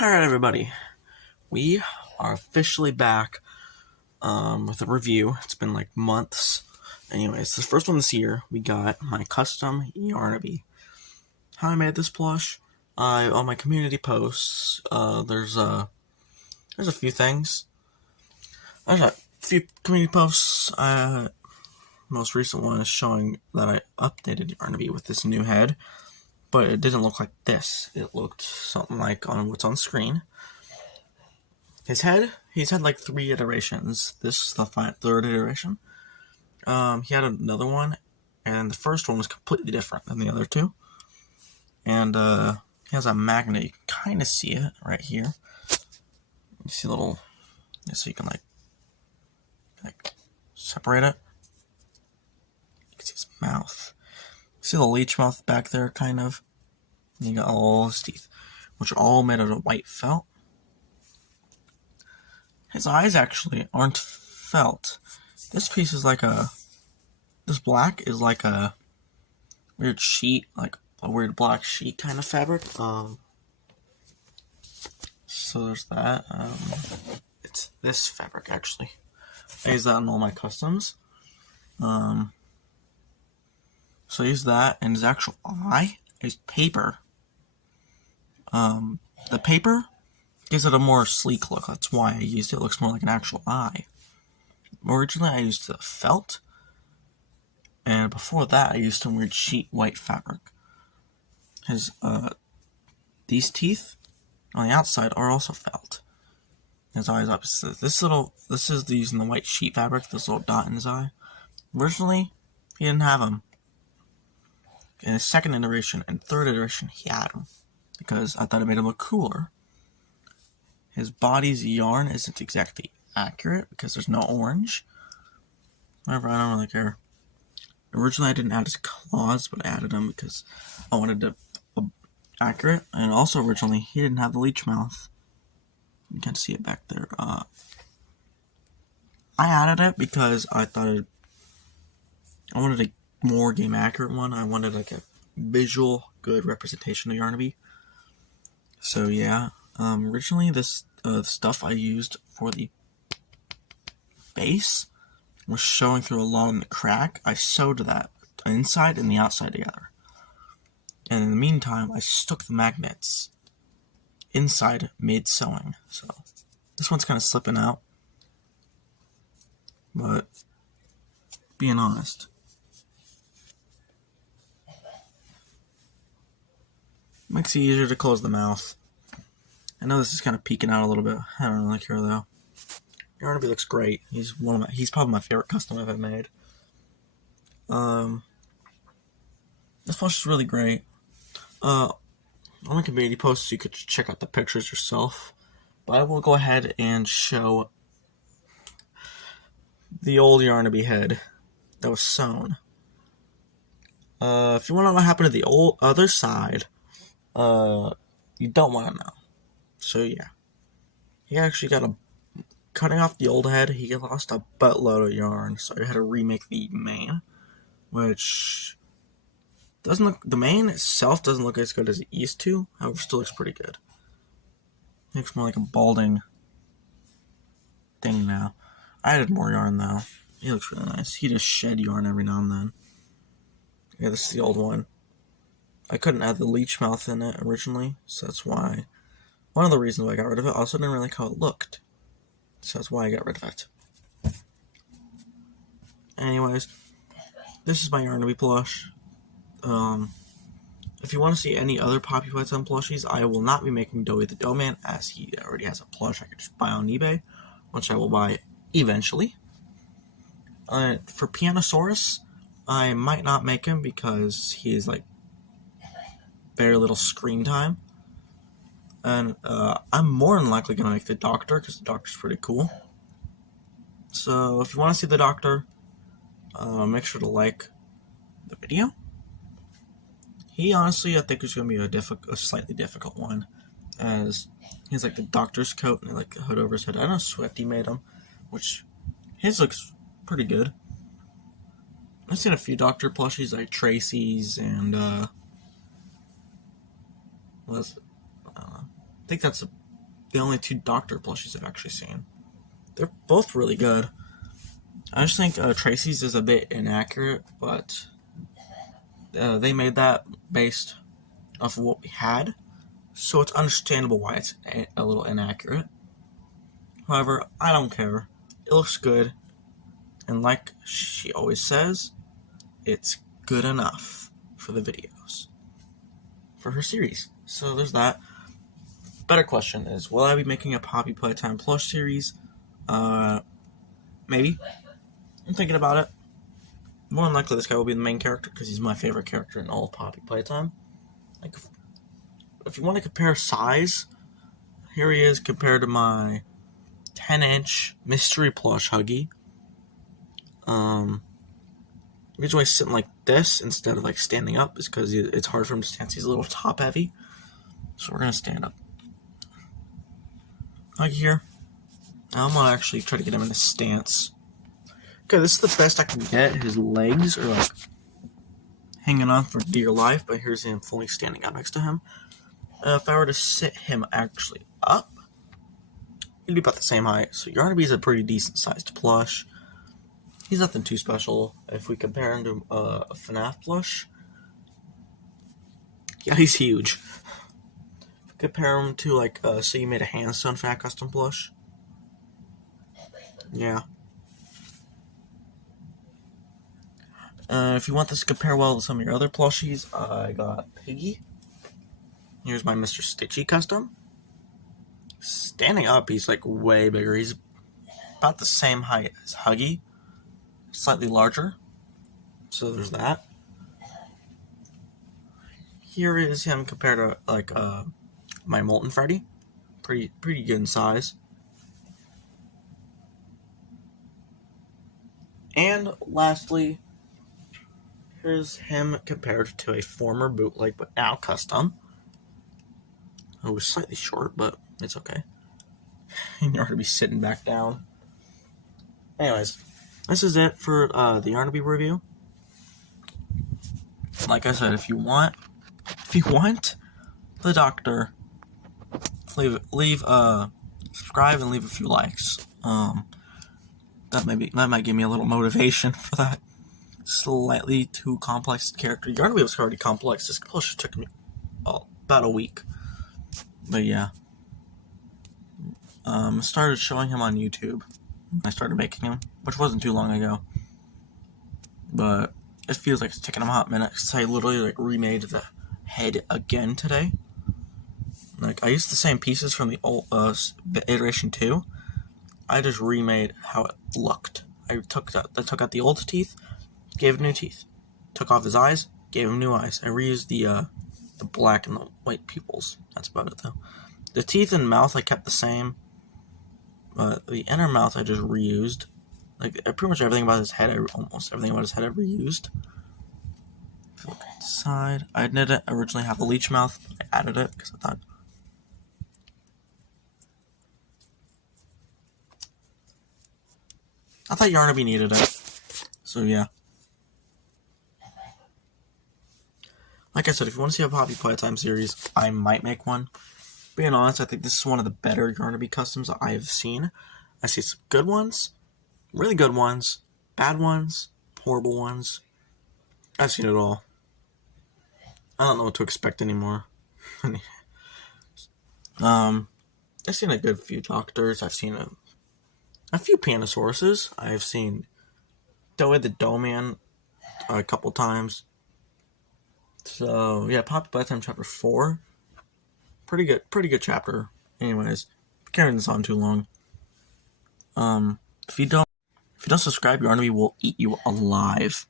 Alright everybody, we are officially back with a review. It's been like months. Anyways, the first one this year, we got my custom Yarnaby. How I made this plush, on my community posts, there's a few things. There's a few community posts. Most recent one is showing that I updated Yarnaby with this new head. But it didn't look like this. It looked something like on what's on screen. His head, he's had like 3 iterations. This is the 3rd iteration. He had another one, and the first one was completely different than the other 2. And he has a magnet. You can kind of see it right here. You see a little, so you can like separate it. You can see his mouth. See the leech mouth back there, kind of? And you got all his teeth, which are all made out of white felt. His eyes actually aren't felt. This piece is like this black is like a weird sheet, like a weird black sheet kind of fabric. So there's that. It's this fabric, actually. I use that in all my customs. So I use that, and his actual eye is paper. The paper gives it a more sleek look. That's why I used it. It looks more like an actual eye. Originally, I used the felt, and before that, I used some weird sheet white fabric. His these teeth on the outside are also felt. His eye is opposite. This is using the white sheet fabric. This little dot in his eye. Originally, he didn't have them. In his 2nd iteration and 3rd iteration, he had them, because I thought it made him look cooler. His body's yarn isn't exactly accurate, because there's no orange. However, I don't really care. Originally, I didn't add his claws, but I added them because I wanted to accurate. And also, originally, he didn't have the leech mouth. You can't see it back there. I added it because I thought I wanted a more game accurate one. I wanted like a visual good representation of Yarnaby. So yeah, originally this stuff I used for the base was showing through along the crack. I sewed that inside and the outside together, and in the meantime I stuck the magnets inside mid sewing. So this one's kind of slipping out, but being honest, makes it easier to close the mouth. I know this is kind of peeking out a little bit. I don't really care though. Yarnaby looks great. He's probably my favorite custom I've ever made. This plush is really great. On the community posts, you could check out the pictures yourself. But I will go ahead and show the old Yarnaby head that was sewn. If you want to know what happened to the other side, you don't want to know. So yeah, he actually got cutting off the old head. He lost a buttload of yarn, so I had to remake the mane, which doesn't look. The mane itself doesn't look as good as it used to. However, still looks pretty good. It looks more like a balding thing now. I added more yarn though. He looks really nice. He just shed yarn every now and then. Yeah, this is the old one. I couldn't add the leech mouth in it originally, so that's why. One of the reasons why I got rid of it. I also didn't really like how it looked, so that's why I got rid of it. Anyways, this is my Yarnaby plush. If you want to see any other Poppy Playtime plushies, I will not be making Doughy the Dough Man, as he already has a plush I could just buy on eBay, which I will buy eventually. For Pianosaurus, I might not make him because he is like very little screen time. And I'm more than likely going to make the Doctor, because the Doctor's pretty cool. So if you want to see the Doctor, make sure to like the video. He honestly, I think, is going to be a slightly difficult one, as he's like the Doctor's coat and like the hood over his head. I know Swifty made him, which his looks pretty good. I've seen a few Doctor plushies like Tracy's and I think that's the only two Doctor plushies I've actually seen. They're both really good. I just think Tracy's is a bit inaccurate, but they made that based off of what we had, so it's understandable why it's a little inaccurate. However, I don't care. It looks good, and like she always says, it's good enough for the videos, for her series. So there's that. Better question is, will I be making a Poppy Playtime Plush series? Maybe. I'm thinking about it. More than likely, this guy will be the main character because he's my favorite character in all of Poppy Playtime. Like, if you want to compare size, here he is compared to my 10-inch mystery plush Huggy. The reason why he's sitting like this instead of like standing up is because it's hard for him to stand. He's a little top heavy, so we're gonna stand up. Huggy here. Now I'm gonna actually try to get him in a stance. Okay, this is the best I can get. His legs are like hanging on for dear life, but here's him fully standing up next to him. If I were to sit him actually up, he'd be about the same height. So Yarnaby is a pretty decent sized plush. He's nothing too special. If we compare him to a FNAF plush, yeah, he's huge. Compare him to like, say you made a Handstone Fat Custom plush. Yeah. If you want this to compare well to some of your other plushies, I got Piggy. Here's my Mr. Stitchy custom. Standing up, he's like way bigger. He's about the same height as Huggy, slightly larger. So there's that. Here is him compared to like my Molten Freddy. Pretty good in size. And lastly, here's him compared to a former bootleg but now custom. It was slightly short, but it's okay. And you're going to be sitting back down. Anyways, this is it for the Yarnaby review. Like I said, if you want the Doctor, leave subscribe and leave a few likes. That might give me a little motivation for that slightly too complex character. Yarnaby was already complex. This plush took me about a week. But yeah. Started showing him on YouTube. I started making him, which wasn't too long ago. But it feels like it's taking him a hot minute because I literally like remade the head again today. Like I used the same pieces from the old iteration 2. I just remade how it looked. I took out the old teeth, gave it new teeth. Took off his eyes, gave him new eyes. I reused the black and the white pupils. That's about it though. The teeth and mouth I kept the same. The inner mouth I just reused. Like pretty much everything about his head, almost everything about his head I reused. If you look at the side, I didn't originally have a leech mouth, but I added it because I thought Yarnaby needed it. So yeah. Like I said, if you want to see a Poppy Playtime series, I might make one. Being honest, I think this is one of the better Yarnaby customs I've seen. I see some good ones, really good ones, bad ones, horrible ones. I've seen it all. I don't know what to expect anymore. I've seen a good few Doctors. I've seen a few Panosauruses. I've seen Doe the Doe-Man a couple times. So yeah, Poppy Playtime Chapter 4. Pretty good chapter. Anyways, carrying this on too long. If you don't subscribe, Yarnaby will eat you alive.